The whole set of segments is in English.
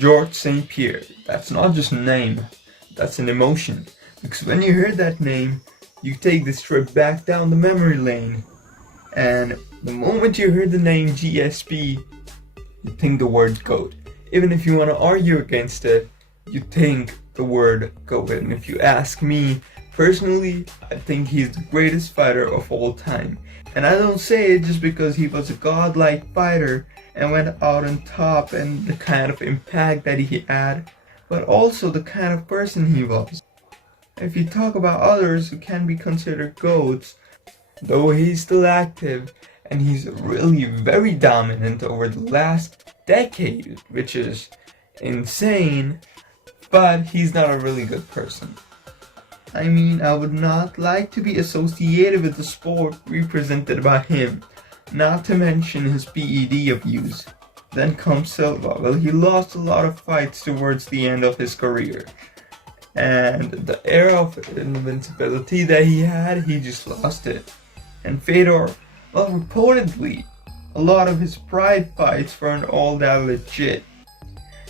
Georges St-Pierre. That's not just a name, that's an emotion. Because when you hear that name, you take this trip back down the memory lane. And the moment you hear the name GSP, you think the word GOAT. Even if you want to argue against it, you think the word GOAT. And if you ask me, personally, I think he's the greatest fighter of all time. And I don't say it just because he was a godlike fighter and went out on top and the kind of impact that he had, but also the kind of person he was. If you talk about others who can be considered GOATs, though he's still active and he's really very dominant over the last decade, which is insane, but he's not a really good person. I mean, I would not like to be associated with the sport represented by him, not to mention his PED abuse. Then comes Silva. Well, he lost a lot of fights towards the end of his career. And the era of invincibility that he had, he just lost it. And Fedor, well, reportedly, a lot of his pride fights weren't all that legit.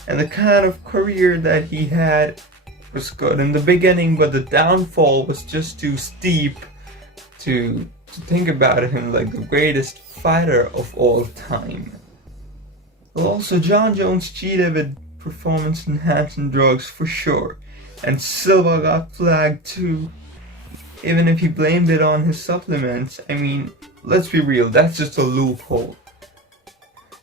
And the kind of career that he had was good in the beginning, but the downfall was just too steep to think about him like the greatest fighter of all time. Well, also Jon Jones cheated with performance enhancing drugs for sure, and Silva got flagged too, even if he blamed it on his supplements. I mean, let's be real, that's just a loophole.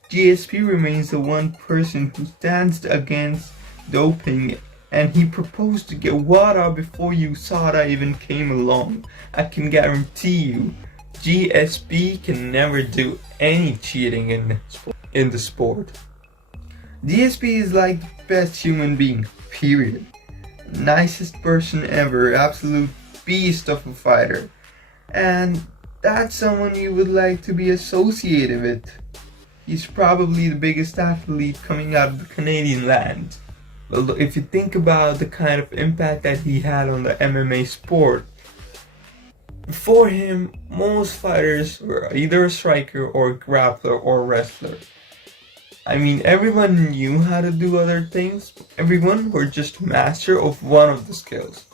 GSP remains the one person who stands against doping, and he proposed to get WADA before USADA even came along. I can guarantee you, GSP can never do any cheating in the sport. GSP is like the best human being, period. Nicest person ever, absolute beast of a fighter. And that's someone you would like to be associated with. He's probably the biggest athlete coming out of the Canadian land. Well, if you think about the kind of impact that he had on the MMA sport, before him, most fighters were either a striker or a grappler or a wrestler. I mean, everyone knew how to do other things. Everyone were just master of one of the skills.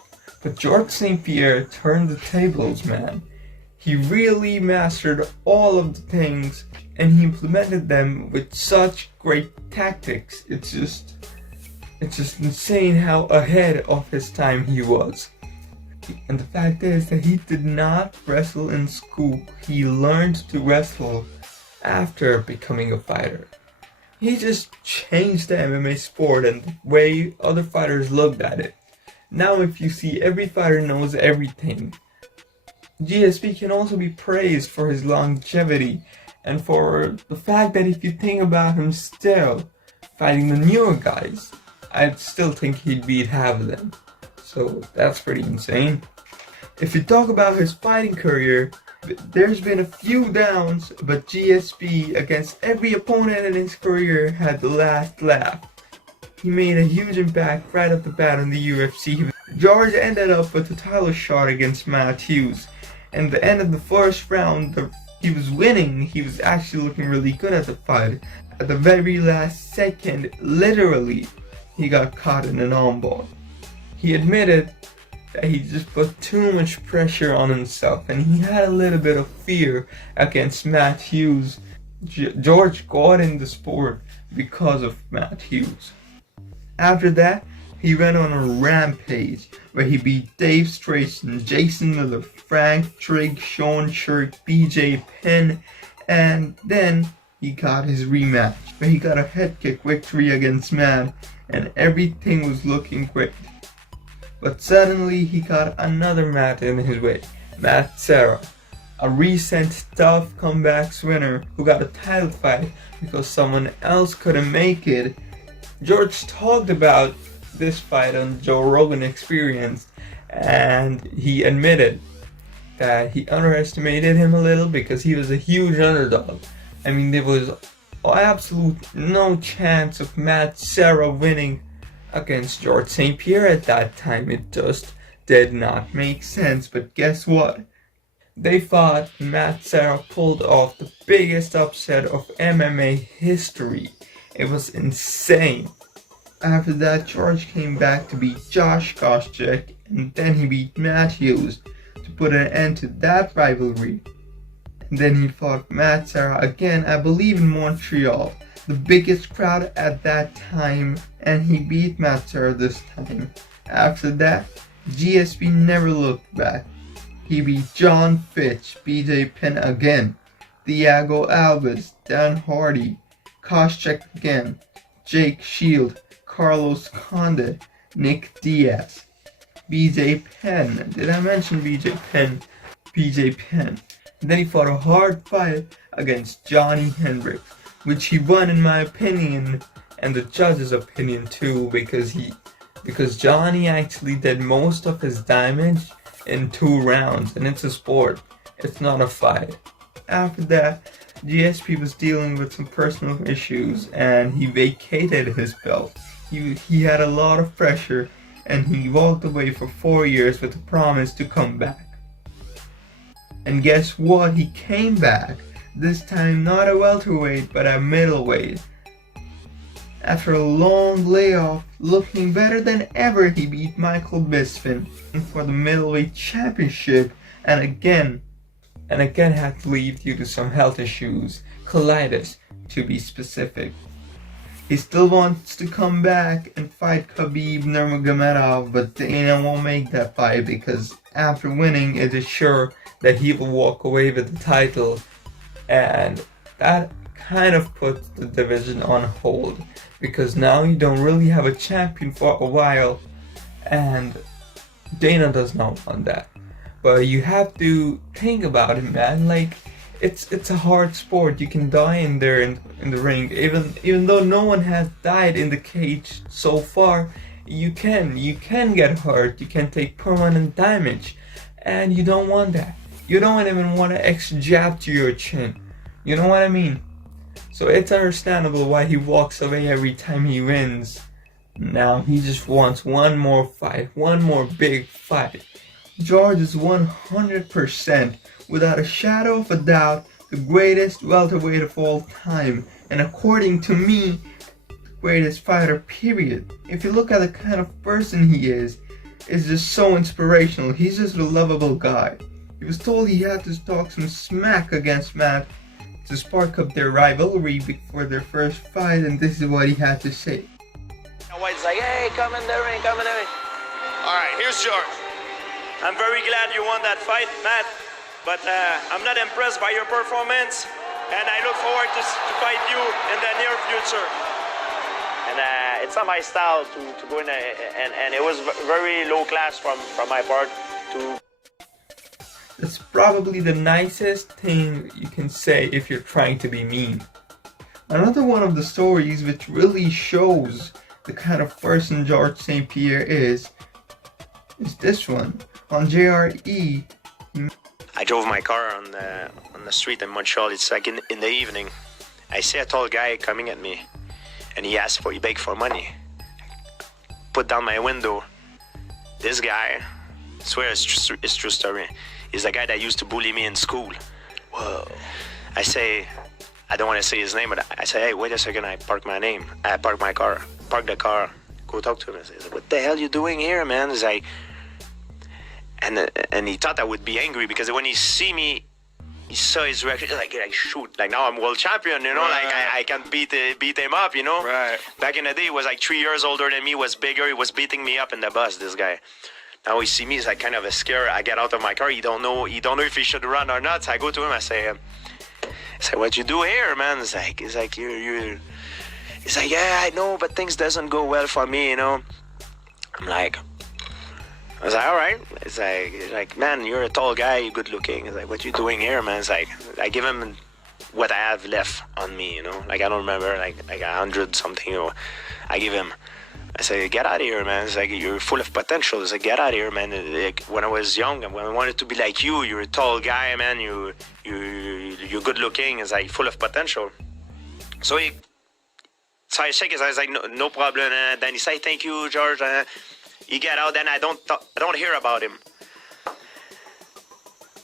But Georges St-Pierre turned the tables, man. He really mastered all of the things and he implemented them with such great tactics. It's just insane how ahead of his time he was. And the fact is that he did not wrestle in school. He learned to wrestle after becoming a fighter. He just changed the MMA sport and the way other fighters looked at it. Now if you see every fighter knows everything. GSP can also be praised for his longevity and for the fact that if you think about him still fighting the newer guys, I'd still think he'd beat half of them. So that's pretty insane. If you talk about his fighting career, there's been a few downs, but GSP against every opponent in his career had the last laugh. He made a huge impact right off the bat in the UFC. George ended up with a title shot against Matt Hughes. And the end of the first round, he was winning. He was actually looking really good at the fight. At the very last second, literally, he got caught in an armbar. He admitted that he just put too much pressure on himself and he had a little bit of fear against Matt Hughes. George got in the sport because of Matt Hughes. After that, he went on a rampage where he beat Dave Strachan, Jason Miller, Frank Trigg, Sean Shirk, BJ Penn, and then he got his rematch where he got a head kick victory against Matt and everything was looking great. But suddenly he got another Matt in his way, Matt Serra, a recent tough comebacks winner who got a title fight because someone else couldn't make it. George talked about this fight on Joe Rogan Experience and he admitted that he underestimated him a little because he was a huge underdog. I mean, there was absolute no chance of Matt Serra winning against Georges St-Pierre at that time. It just did not make sense. But guess what? They fought. Matt Serra pulled off the biggest upset of MMA history. It was insane. After that, George came back to beat Josh Koscheck, and then he beat Matthews to put an end to that rivalry. And then he fought Matt Serra again, I believe in Montreal, the biggest crowd at that time, and he beat Matt Serra this time. After that, GSP never looked back. He beat John Fitch, BJ Penn again, Thiago Alves, Dan Hardy, Koscheck again, Jake Shield, Carlos Conde, Nick Diaz, BJ Penn. Did I mention BJ Penn? BJ Penn. And then he fought a hard fight against Johnny Hendricks, which he won in my opinion, and the judge's opinion too, because Johnny actually did most of his damage in 2 rounds, and it's a sport. It's not a fight. After that, GSP was dealing with some personal issues, and he vacated his belt. He had a lot of pressure, and he walked away for 4 years with a promise to come back. And guess what? He came back. This time not a welterweight, but a middleweight. After a long layoff, looking better than ever, he beat Michael Bisping for the middleweight championship, and again had to leave due to some health issues, colitis to be specific. He still wants to come back and fight Khabib Nurmagomedov, but Dana won't make that fight because after winning, it is sure that he will walk away with the title, and that kind of puts the division on hold because now you don't really have a champion for a while, and Dana does not want that. But you have to think about it, man. Like, it's a hard sport. You can die in there in the ring. Even though no one has died in the cage so far, you can get hurt. You can take permanent damage, and you don't want that. You don't even want an extra jab to your chin. You know what I mean? So it's understandable why he walks away every time he wins. Now he just wants one more fight, one more big fight. George is 100%, without a shadow of a doubt, the greatest welterweight of all time, and according to me, the greatest fighter, period. If you look at the kind of person he is, it's just so inspirational. He's just a lovable guy. He was told he had to talk some smack against Matt to spark up their rivalry before their first fight, and this is what he had to say. White's like, hey, come in the ring, come in the ring. All right, here's George. I'm very glad you won that fight, Matt, but I'm not impressed by your performance, and I look forward to fight you in the near future. And it's not my style to go in, and it was very low class from my part to... That's probably the nicest thing you can say if you're trying to be mean. Another one of the stories which really shows the kind of person Georges St-Pierre is this one. On JRE, I drove my car on the street in Montreal. It's like in the evening. I see a tall guy coming at me, and he begged for money. Put down my window. This guy, I swear it's true story. He's the guy that used to bully me in school. Whoa. I say, I don't want to say his name, but I say, hey, wait a second. I park my car. Park the car. Go talk to him. I say, what the hell you doing here, man? He's like, and he thought I would be angry because when he see me, he saw his reaction. Like shoot, like now I'm world champion, you know, right. Like I can beat him up, you know. Right. Back in the day, he was like 3 years older than me, was bigger. He was beating me up in the bus. This guy. Now he see me, he's like kind of a scare. I get out of my car. He don't know if he should run or not. So I go to him. I say, what you do here, man? He's like He's like, yeah, I know, but things doesn't go well for me, you know. I was like, all right. It's like, man, you're a tall guy, you're good looking. It's like, what you doing here, man? It's like, I give him what I have left on me, you know. Like, I don't remember, like 100 something, you know. I give him. I say, get out of here, man. It's like, you're full of potential. It's like, get out of here, man. Like, when I was young, when I wanted to be like you, you're a tall guy, man. You're good looking. It's like, full of potential. So I shake his eyes, like, no problem. Then he say, thank you, George. He get out, then I don't hear about him.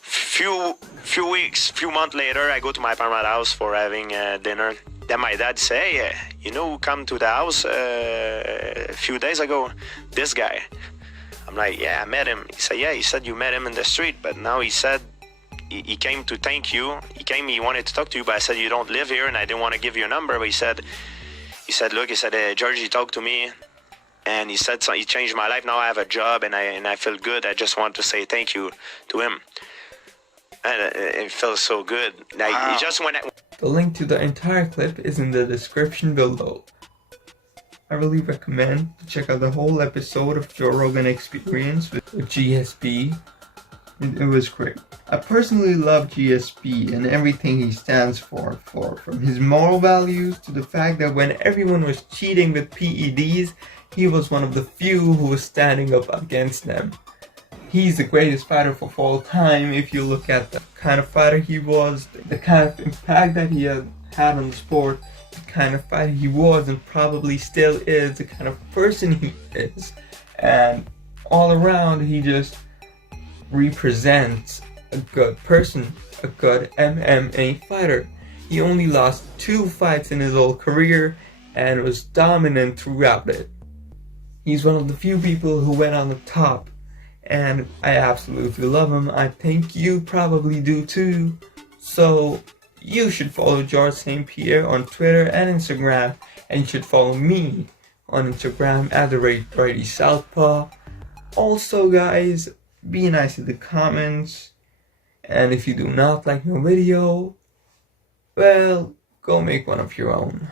Few months later, I go to my parents' house for having dinner. Then my dad say, you know who come to the house a few days ago, this guy. I'm like, yeah, I met him. He said, yeah, he said you met him in the street, but now he said he came to thank you. He wanted to talk to you, but I said, you don't live here, and I didn't want to give you a number. But he said, look, George, he talked to me, and he said, so he changed my life. Now I have a job, and I feel good. I just want to say thank you to him. And it feels so good. Like, wow. He just went. The link to the entire clip is in the description below. I really recommend to check out the whole episode of Joe Rogan Experience with GSP. It was great. I personally love GSP and everything he stands for, from his moral values to the fact that when everyone was cheating with PEDs, he was one of the few who was standing up against them. He's the greatest fighter of all time if you look at the kind of fighter he was, the kind of impact that he had on the sport, the kind of fighter he was and probably still is, the kind of person he is. And all around, he just represents a good person, a good MMA fighter. He only lost 2 fights in his whole career and was dominant throughout it. He's one of the few people who went on the top, and I absolutely love him. I think you probably do too. So you should follow Georges St-Pierre on Twitter and Instagram, and you should follow me on Instagram at @BrightieSouthpaw. Also guys, be nice in the comments, and if you do not like my video, well, go make one of your own.